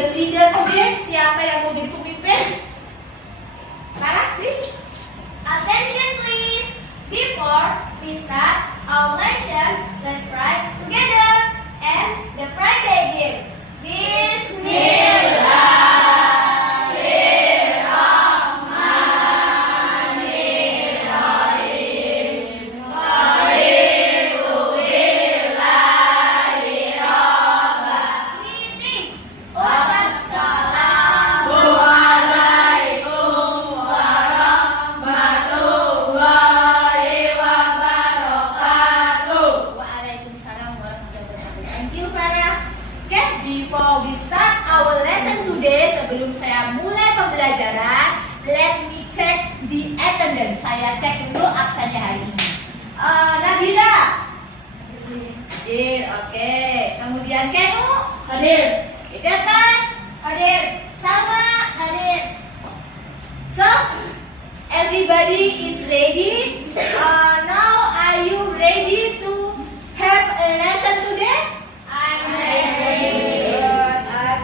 the leader today? Siapa yang mau jadi pemimpin? Sarah, please. Attention please. Before we start our lesson, let's pray together. And the prayer begins. Bismillah. Before we start our lesson today, sebelum saya mulai pembelajaran, let me check the attendance. Saya cek dulu absennya hari ini. Nabila hadir, oke. Kemudian Kenu Hadir. Datang Hadir. Salma Hadir. So everybody is ready. Now are you ready to have a lesson today? I'm ready.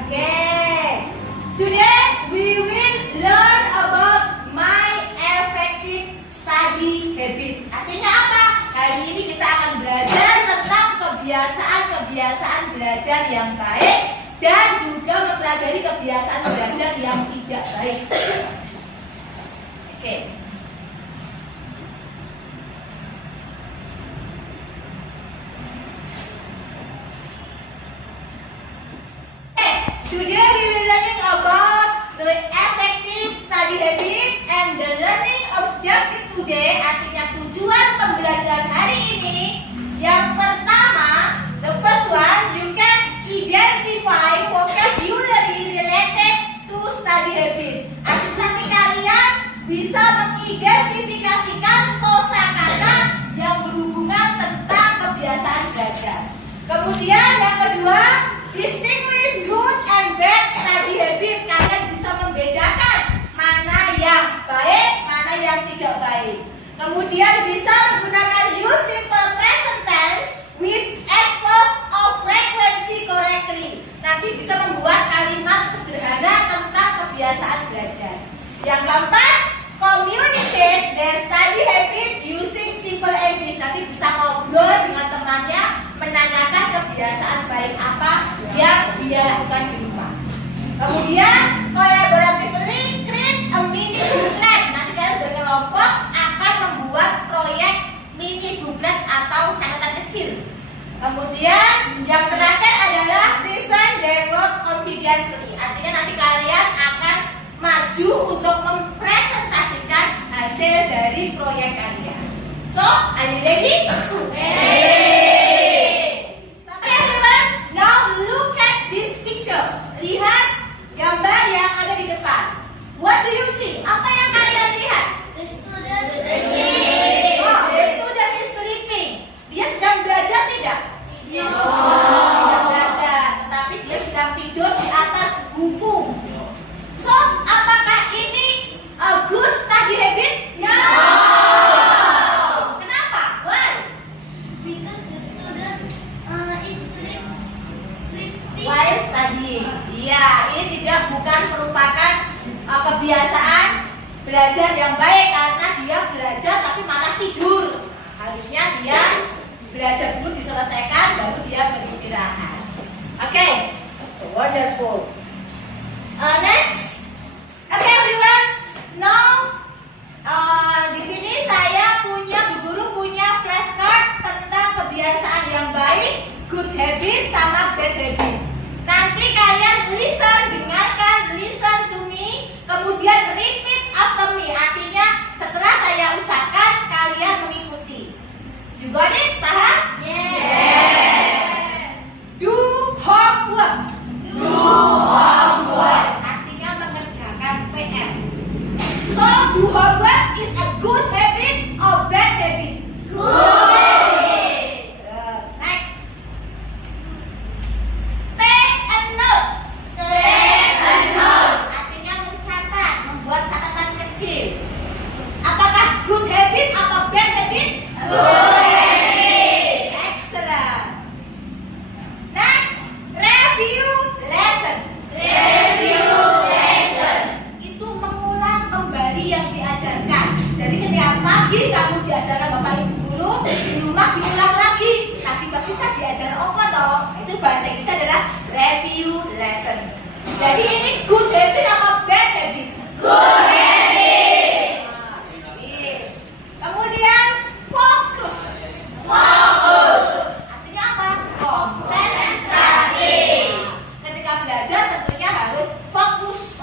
Okay. Today we will learn about my effective study habit. Artinya apa? Hari ini kita akan belajar tentang kebiasaan-kebiasaan belajar yang baik dan juga mempelajari kebiasaan belajar yang tidak baik. Oke. Today we will learning about the effective study habit and the learning objective today. Artinya tujuan pembelajaran hari ini. Yang pertama, the first one, you can identify vocabulary related to study habit. Artinya nanti kalian bisa mengidentifikasikan kosakata yang berhubungan tentang kebiasaan belajar. Kemudian yang kedua, distinguish good and bad study habit. Kalian bisa membedakan mana yang baik, mana yang tidak baik. Kemudian bisa menggunakan use simple present tense with adverb of frequency correctly. Nanti bisa membuat kalimat sederhana tentang kebiasaan belajar. Yang keempat, communicate their study habit using simple English. Nanti bisa ngobrol dengan temannya, menanyakan kebiasaan baik apa yang dia lakukan di rumah. Kemudian collaboratively create a mini booklet. Nanti kalian berkelompok akan membuat proyek mini booklet atau catatan kecil. Kemudian yang terakhir adalah present their work confidently. Artinya nanti kalian akan maju untuk mempresentasikan hasil dari proyek kalian. So, are you ready? Lihat gambar yang ada di depan. What do you see? Apa yang kalian lihat? The student is sleeping. Oh, the student is sleeping. Dia sedang belajar tidak? Tidak. Tidak belajar, tetapi dia sedang tidur di atas buku. So, apakah ini a good study habit? No. Kenapa? Why? Because the student is sleeping. While studying. Iya, ini bukan merupakan kebiasaan belajar yang baik karena dia belajar tapi malah tidur. Harusnya dia belajar dulu diselesaikan baru dia beristirahat. Okay, so wonderful. Next, okay everyone. Now, di sini saya punya Bu Guru punya flashcard tentang kebiasaan yang baik, good habit sama bad habit. Nanti kalian listen to me, kemudian repeat after me. Artinya setelah saya ucapkan, kalian mengikuti. You got it? Paham? Yes. Do homework. Do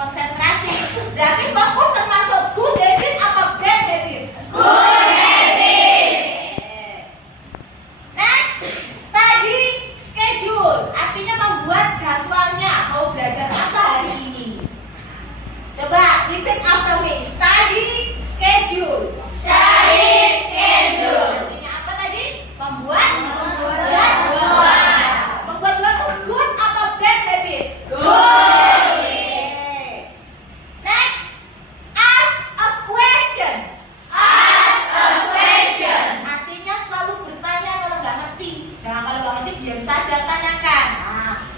konsentrasi. Berarti fokus termasuk good habit apa bad habit? Good habit. Next, study schedule. Artinya membuat jadwalnya. Mau belajar apa hari ini? Coba repeat after me. Study schedule. Study schedule. Artinya apa tadi? Membuat Membuat jadwal. Membuat jadwal itu good apa bad habit? Good. Okay. Next, ask a question. Ask a question. Artinya selalu bertanya kalau nggak ngerti. Jangan kalau nggak ngerti diam saja, tanyakan.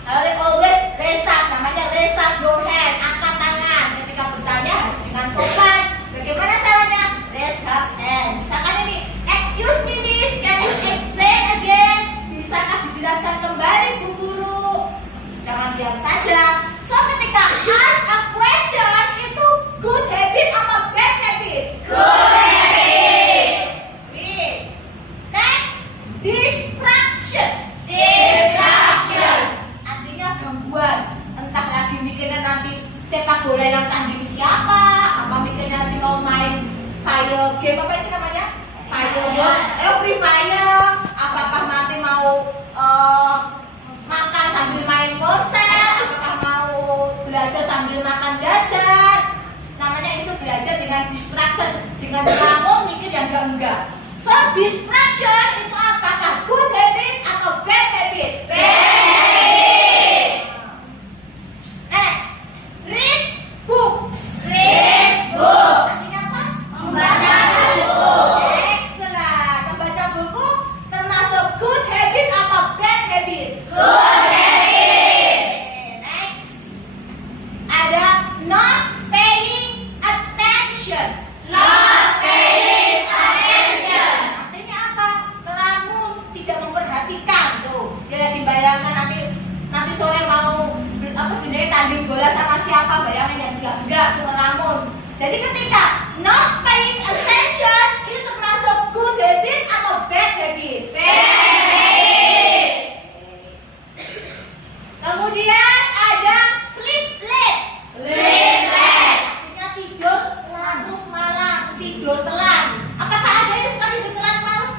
Nah, always raise up, namanya raise up your hand, angkat tangan. Ketika bertanya harus dengan sopan. Bagaimana caranya? Raise up hand. Misalkan ini, excuse me miss, can you explain again? Bisakah dijelaskan kembali Bu Guru? Jangan diam saja. So ketika ask a question itu good habit apa bad habit? Good habit. Great. Next, distraction. Distraction. Artinya gangguan. Entah lagi mikirnya nanti sepak bola yang tanding siapa, apa mikirnya nanti mau main fire game, apa itu namanya? Free fire. Apakah nanti mau makan sambil main ponsel, apakah mau belajar sambil makan jajan. Namanya itu belajar dengan distraction, dengan kamu mikir yang enggak. So distraction itu apakah good habit atau bad habit? Habit. Next, read books. Read books. Artinya apa? Membaca buku. Excellent. Membaca buku termasuk good habit atau bad habit? Good habit. Next, ada not paying attention. Not paying attention. Artinya apa? Melamun, tidak memperhatikan tuh. Dia lagi bayangkan nanti sore mau jenis tanding bola sama siapa, bayangin yang enggak tuh melamun. Jadi ketika not paying attention itu termasuk good habit atau bad habit? Bad habit. Kemudian ada sleep late. Sleep late. Artinya tidur larut malam, tidur telat. Apakah ada yang suka tidur telat malam?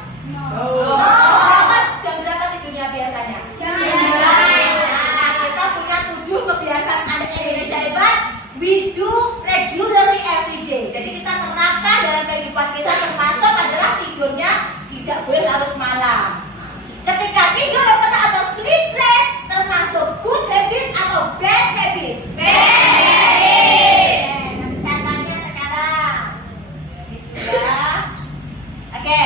Jam berapa tidurnya biasanya? Nah, kita punya 7 kebiasaan anak Indonesia hebat. We do regularly every day. Jadi kita terapkan dalam kehidupan kita, termasuk adalah tidurnya tidak boleh larut malam. Ketika tidur atau sleep late termasuk good habit atau bad habit? Bad habit. Nanti saya tanya sekarang. Ini sudah. Oke.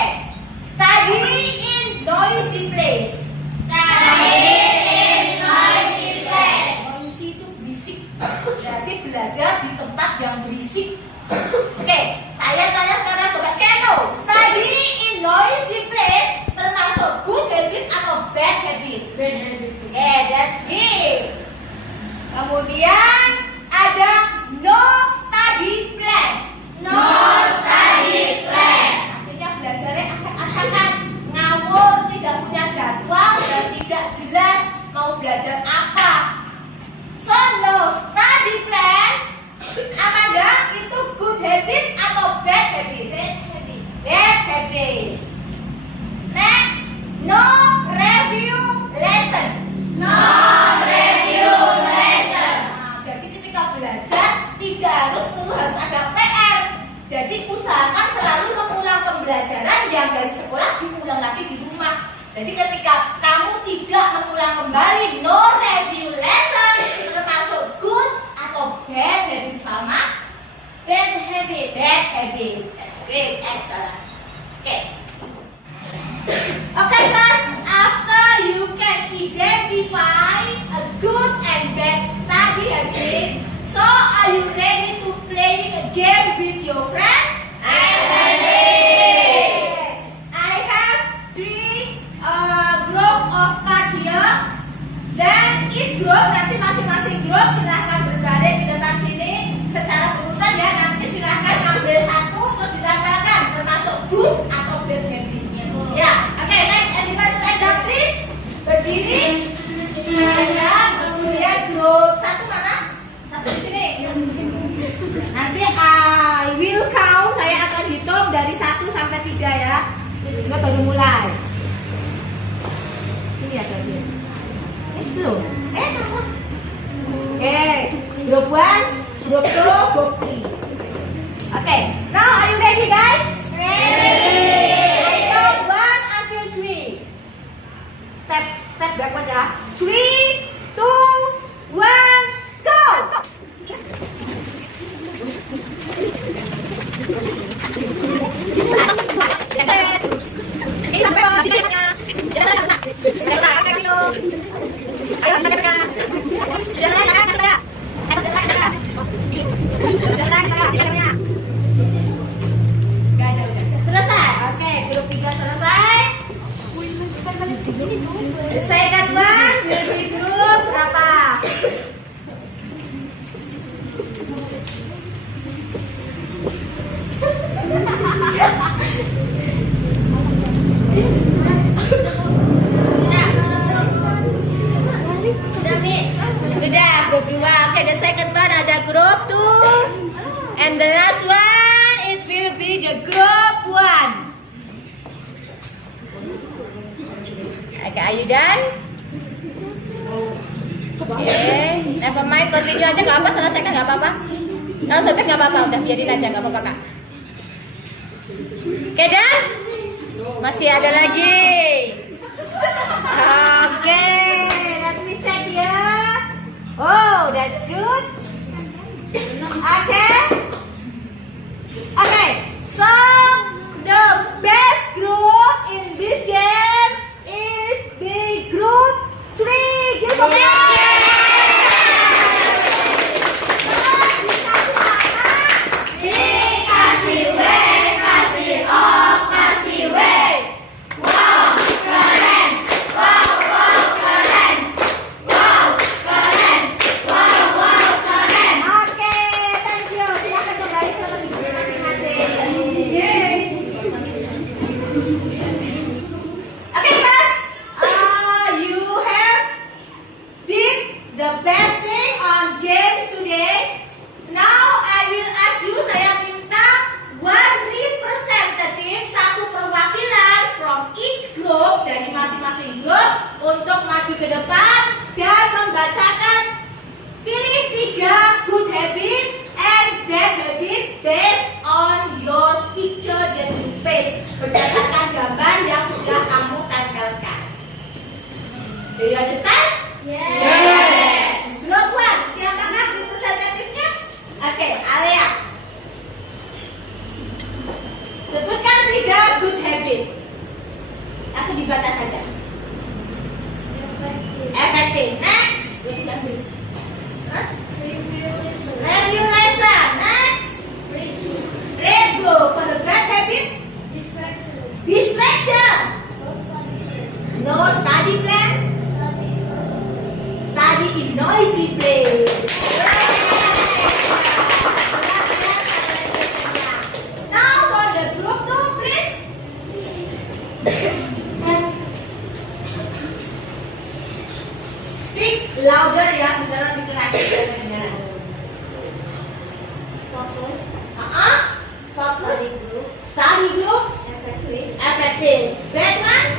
Study in noisy place. Study in noisy place. Noisy itu berisik. Berarti belajar di tempat yang berisik. Oke, saya tanya sekarang coba Keno. Study in noisy place termasuk good habit atau bad habit? Bad habit. Oke, that's great. Kemudian ada no study plan. No study plan. Artinya belajarnya acak-acakan, ngawur, tidak punya jadwal dan tidak jelas mau belajar apa. So no study plan, Amanda, itu good habit atau bad habit? Bad habit. Bad habit. Next, no review lesson. No review lesson. Nah, jadi ketika belajar tidak harus ada PR. Jadi usahakan selalu mengulang pembelajaran yang dari sekolah diulang lagi di rumah. Jadi ketika kamu tidak mengulang kembali, no review lesson, termasuk good atau bad habit sama? Bad habit. Bad habit. That's great, excellent. Okay, class. After you can identify a good and bad study habit, so are you ready to play a game with your friend? I'm ready. I have 3 group of cards here. Dan each group nanti masing-masing grup silahkan berbaris di depan sini secara berurutan ya. Nanti silahkan ambil satu terus ditambahkan termasuk good atau bad habit. Ya, oke, next everybody stand up please. Berdiri. Kemudian grup satu mana? Satu di sini. Kita baru mulai. Ini ya tadi. Belum. Sama. Oke, group 1, group 2, group 3. Oke, now are you ready guys? Ready. I count 1 until 3. Step backward ya. 3, 2, 1, go! Ini sampai ke sini-nya. Selesai. Oke, grup 3 selesai. Selesaikan Bang, di grup berapa? Sudah, grup 2. Oke, the second one ada grup 2. And the last one, it will be the group 1. Okay, are you done? Okay, never mind, continue aja, gak apa, selesaikan gak apa-apa. Kalau sobek gak apa-apa, udah biarin aja, gak apa-apa kak. Oke, done? Masih ada lagi. Oke, let me check ya. Oh, that's good. Okay, so the best group in this game is the group 3. Give a untuk maju ke depan dan membacakan pilih 3 good habit and bad habit based on your picture that you paste, berdasarkan gambar yang sudah kamu tempelkan. Do you understand? Yes. Group 1, siapakah representatifnya? Oke, Alia. Sebutkan 3 good habit. Langsung dibaca saja. Effective. Next. Terus? Review lesson. Next. Read book. For the bad habit? Distraction. No study plan. Study in noisy place. Now for the group 2, please. Speak louder ya, misalnya di kelas. Fokus. Study group. Effective. Bad one.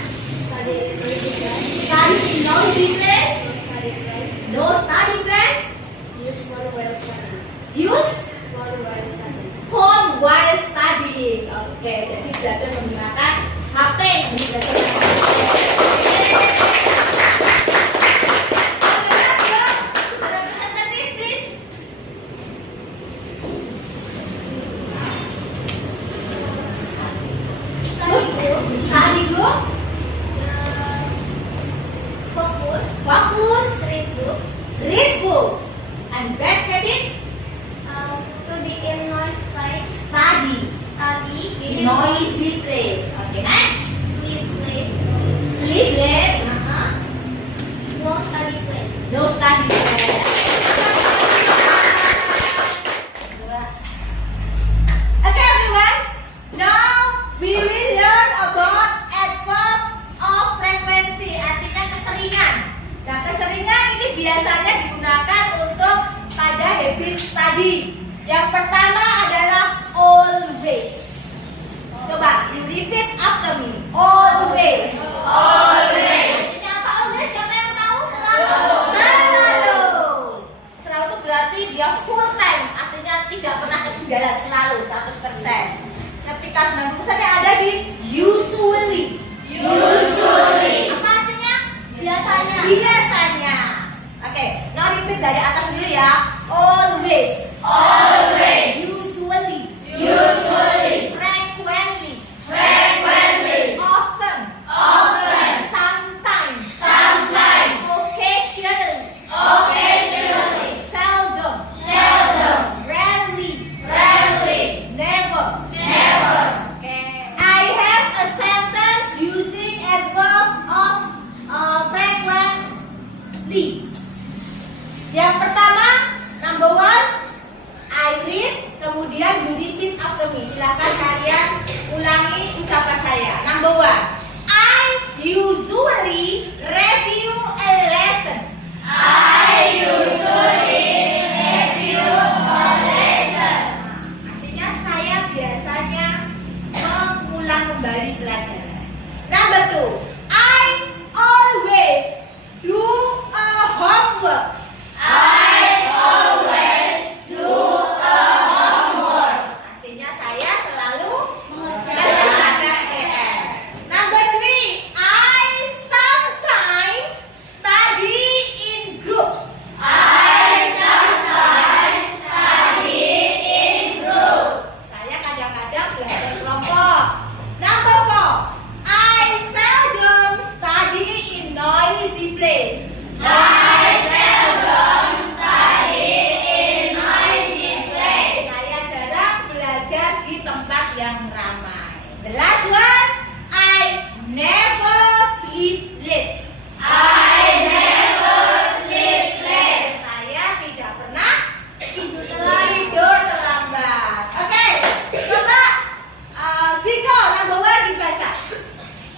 Study in noisy place. No study plan. Use phone while studying. Oke, jadi belajar menggunakan HP yang belajar. Study group. Focus. Read books. And bad habit. Study in noise place. Study in noisy place. Okay, next. Sleep late. No study place. No study plan. Okay, everyone. Now we will learn about adverb of frequency. Artinya keseringan. Nah, keseringan ini biasanya digunakan untuk pada habit study. Yang pertama adalah always. Coba, you repeat after me. aktivitas penulisan yang ada di usually. Apa artinya? Biasanya. Biasanya. Oke, now repeat dari atas dulu ya. Always. Usually. Frequently. Often. Sometimes. Occasionally. Seldom. Rarely. Never. Okay. I have a sentence using adverb of frequently. Yang pertama, number one, I read, kemudian you repeat after me. Silakan kalian ulangi ucapan saya. Number one, I usually review a lesson. Artinya saya biasanya mengulang kembali pelajaran. Number two, I always do a homework. Artinya saya selalu mengerjakan PR. Number three, I sometimes study in group. Saya kadang-kadang belajar kelompok. Number four, I seldom study in noisy place. Saya jarang belajar di tempat yang ramai. The last one, I never sleep late. Saya tidak pernah tidur terlambat. Oke, coba Ziko number one dibaca.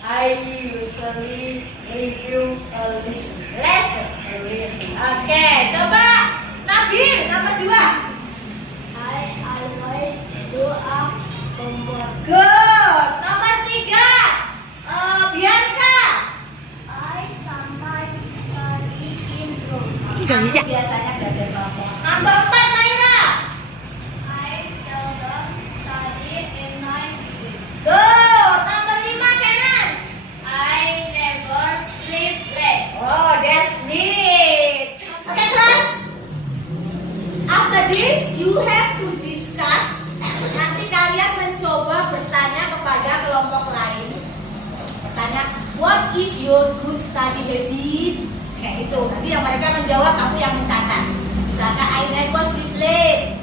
I usually review a lesson. Lesson. Oke, coba Nabil nomor dua. Good. Nomor tiga, Bianca. Gak bisa. Biasanya belajar kelompok. Nomor empat, Naira. Good. Nomor lima, Kenan. Oh, that's great. Okay, class. After this, you have to discuss. Nanti kalian mencoba bertanya kepada kelompok lain. Bertanya, what is your good study habit? Kayak itu. Nanti yang mereka menjawab, kamu yang mencatat. Misalkan, I never sleep late.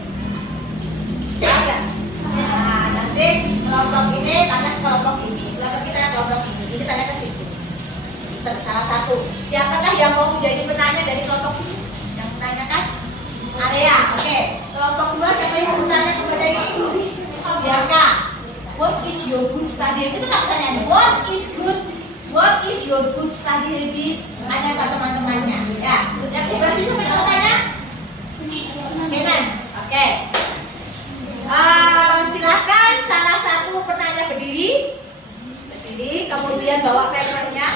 Ada. Nah, nanti kelompok ini tanya ke kelompok ini. Kelompok kita ke kelompok ini. Ini tanya ke situ. Salah satu. Siapakah yang mau menjadi penanya dari kelompok sini? Yang menanyakan? Area. Oke. Kelompok dua siapa yang mau bertanya kepada ini? Bianca. What is your good study habit? Itu kan pertanyaannya. What is your good study habit? Tanya ke teman-temannya. Ya. Yang sebelah sini mau tanya? Kenan. Oke. Silahkan salah satu penanya berdiri, kemudian bawa papernya,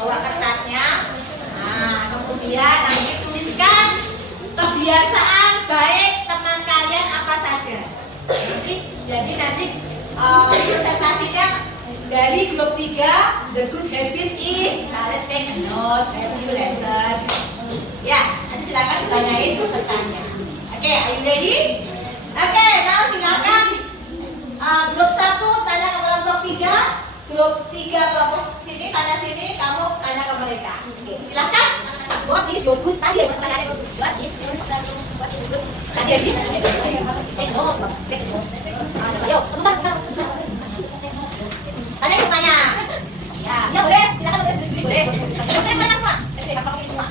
bawa kertasnya. Nah, kemudian nanti tuliskan kebiasaan baik teman kalian apa saja. Jadi nanti presentasinya dari grup 3, the good habit is misalnya take a note, review lesson. Ya, nanti silakan ditanyain pesertanya. Oke, are you ready? Oke, now silakan grup 1 tanya ke kelompok 3, grup 3 kelompok sini tanya sini, kamu tanya ke mereka. Oke, silakan. What is your good study? Pertanyaannya, what is your study? What is good study? Take note. Ayo, bentar. Tanya yang tanya. Ya boleh, silakan boleh sendiri boleh. Kita tanya semua. Apa ini semua?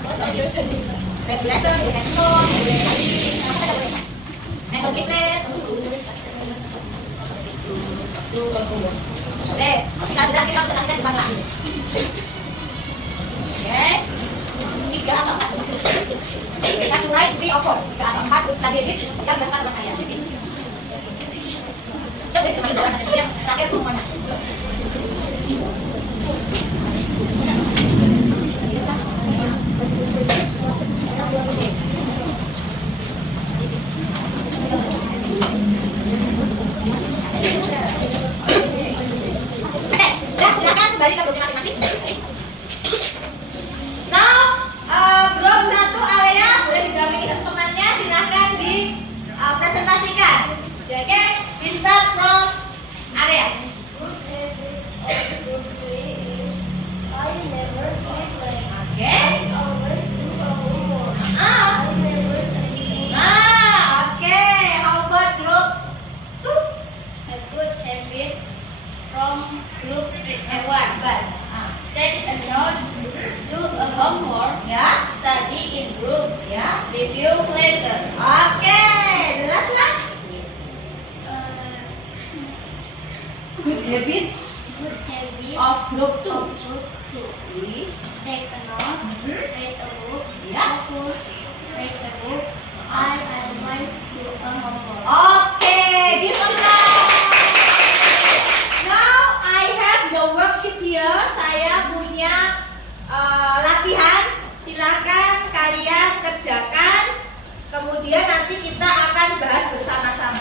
Regulation, take note. Next slide. Boleh. Kita sudah kasihkan di mana? Oke. 3 atau 4. Kita turai 3 or 4. 3 atau 4 terus tadi edit yang depan bertanya di sini. Coba kembali bawa sana dia. Terakhir tuh mana? kembali ke grupnya masing-masing. Now, grup 1 area boleh didampingi teman-temannya, silahkan dipresentasikan. Oke, we start from area. I never sleep late. Oke. I always do the homework. Ah. I never say no. Oke. How about group 2? A good habit from group A1. Take a note, do a homework, Ya. study in group, Ya. review lesson. Oke. Jelas lah. Good habit Good habit of group 2 of group 2. is Take a note, Mhm. read a book, Ya. focus, read a book. I always do a homework. Oke, give applause. Now I have the worksheet here. Saya punya latihan. Silakan kalian kerjakan. Kemudian nanti kita akan bahas bersama-sama.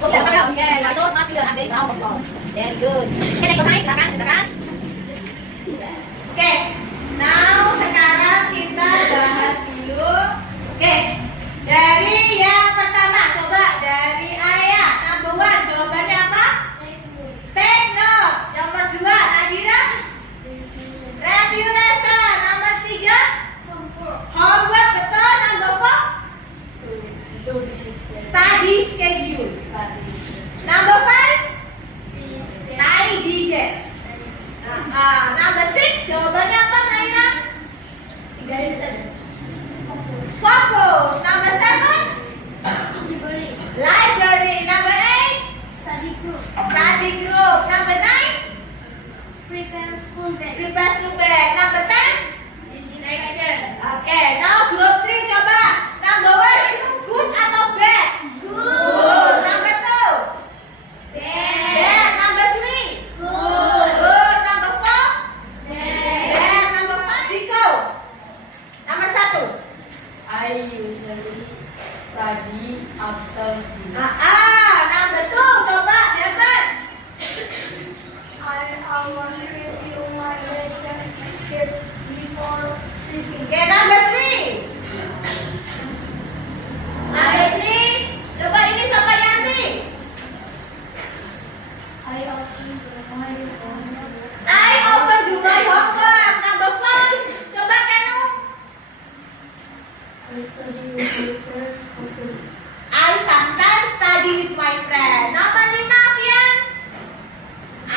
Oke, langsung sudah ambil tahu. Very good. Oke, silakan. Oke, now sekarang kita bahas dulu. Oke, dari yang pertama, coba dari Aya, number 1, jawabannya apa? Take notes. Nomor 2, Nadira? Review lesson. Nomor 3, homework, betul. Number 4, study schedule. Number 5, tidy desk. Number 6, jawabannya apa, Naira? Fokus. Number 7, library. Number 8, Study group. study group. Number 9, Prepare school bag. prepare school bag. Number 10, Distraction. oke, now group 3 coba. Number 1 itu good atau bad? Good. Number 2, bad. Number 3, Good. good. Number 4, Bad. bad. Number 5, Ziko. Nomor 1. I usually study after dinner. Number 2 coba dapat. I always review my lessons before sleeping. Oke, number 3. Number 3. Coba ini siapa Yanti? I often do my homework. I often do my homework. Number 4. Coba Kanu. I study with my friends often. I sometimes study with my friend. Nomor 5 Fian. I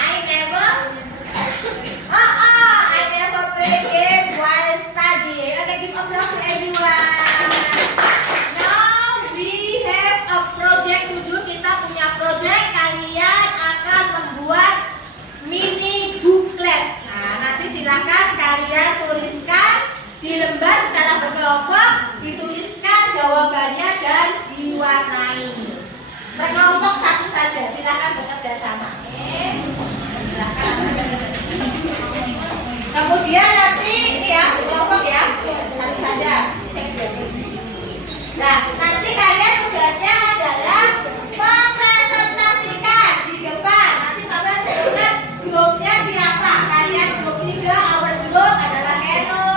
never play game while studying. Okay, give applause to everyone. Now we have a project to do. Kita punya project. Kalian akan membuat mini booklet. Nah, nanti silakan kalian tuliskan di lembar secara berkelompok. Dituliskan jawabannya dan diwarnai. Sekelompok satu saja. Silakan bekerja sama. Silakan. Kemudian nanti ini ya, kelompok ya, satu saja. Nah, nanti kalian tugasnya adalah mempresentasikan di depan. Nanti kalian sebutkan grupnya siapa. Kalian grup 3, our group adalah Eno,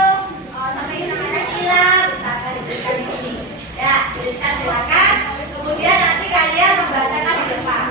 sampai namanya Ila, misalkan diberikan di sini. Ya, tuliskan silakan. Kemudian nanti kalian membacakan di depan.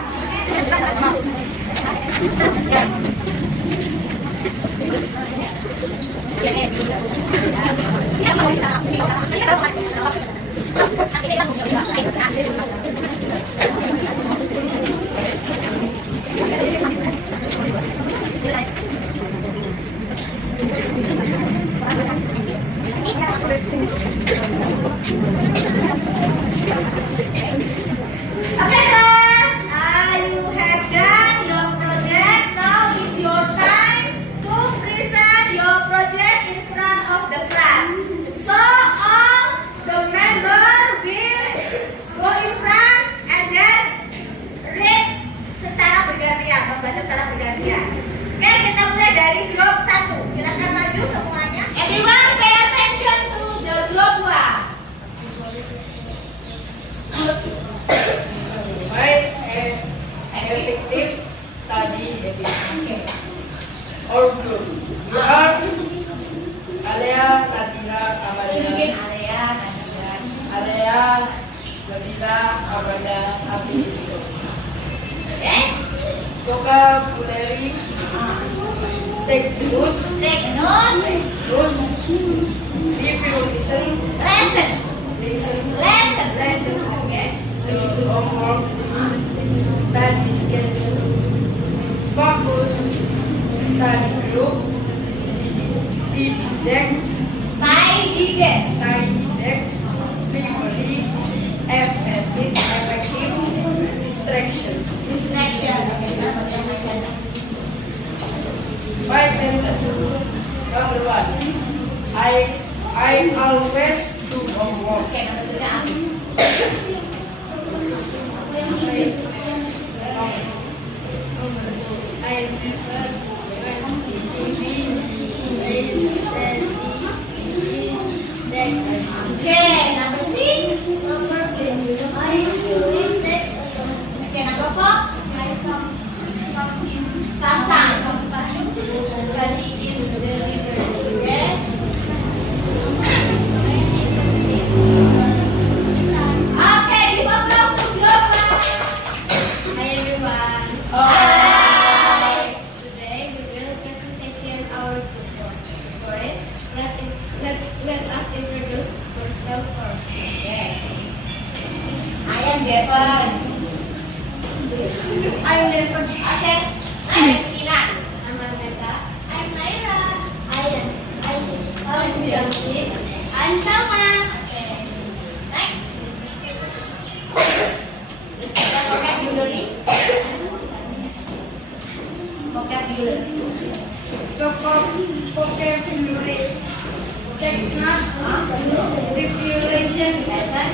Okay guys, you have done your project. Now is your time to present your project in front of the class. So all the members will or group. We are Alea Nadira Amanda. Alea Nadira Amanda Abilisco. Yes. Vocabulary. Take notes. Take notes. Notes. Review. Listen. Lesson. Listen. Lesson. Lesson. Yes. The homework. Study schedule. Focus. Study group. Desk. Tidy desk. Tidy desk. Memory. Effective. Distraction. Distraction. Okay, kita baca next. 5 sentences. Number 1. I always do homework. Oke, maksudnya apa? Oke, number 3. Oke, number 4. Sometimes. Oke. Oke, give applause to Gloria. Hi everyone. Hi. Today we will presentation our report. For it, let us introduce ourselves first. Okay. I am Devon. I'm Devon. Okay. I'm Ina. I'm Amanda. I'm Naira. I'm Bianchi. I'm Salma. Okay. Next. Kita vocabulary. Vocabulary. Vocabulary. Technique. Preparation. Lesson.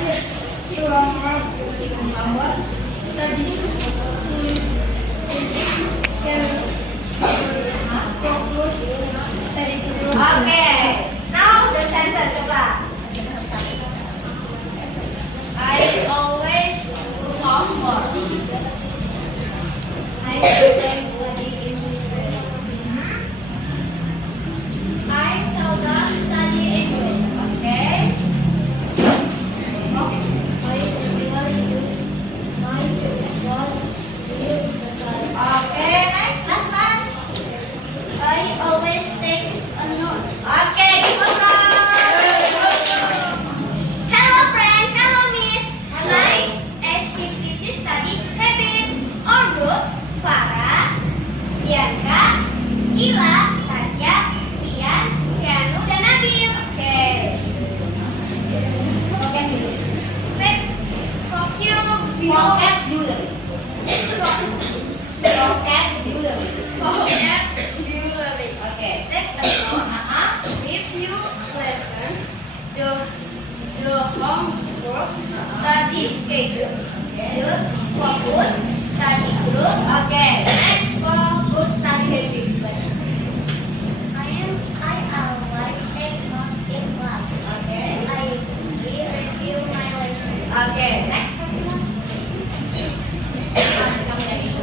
Homework. Homework. Studies. Focus. Study group. Okay. Now the sentence coba. I always do homework. I sometimes study in library. I seldom study English. Okay. I usually use my phone real the time. Okay. Next. Last one. I always take a note. Okay. Give applause. Hello friend, hello miss. Hello. My activity study habits or group Farah, Bianca, Ila, Tasya, Fian, Kianu, dan Nabil. Okay. Vocabulary. Vocabulary. Vocabulary. Vocabulary. Vocabulary. Okay. Take a note. Review lessons. The homework. Study schedule. Focus. Study group. Okay. Next for good study habit. I always take notes in class. Okay. I review my lesson. Okay. Next. Kamu dari itu.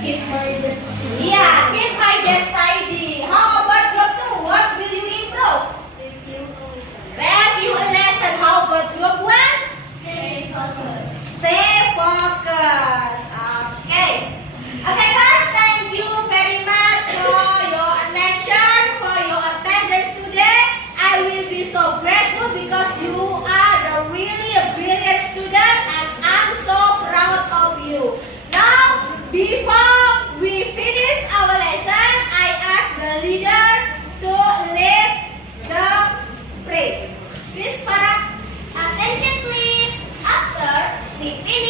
Keep my best. Yeah, keep my desk tidy. How about group 2? What will you improve? Review a lesson. Review a lesson. How about group 1? Stay focused. Stay focused. Okay. Okay guys, thank you very much for your attention, for your attendance today. I will be so grateful because you are the really a brilliant student and I'm so proud of you. Now, before we finish our lesson, I ask the leader to lead the prayer. Please, Farah. Attention please. After we finish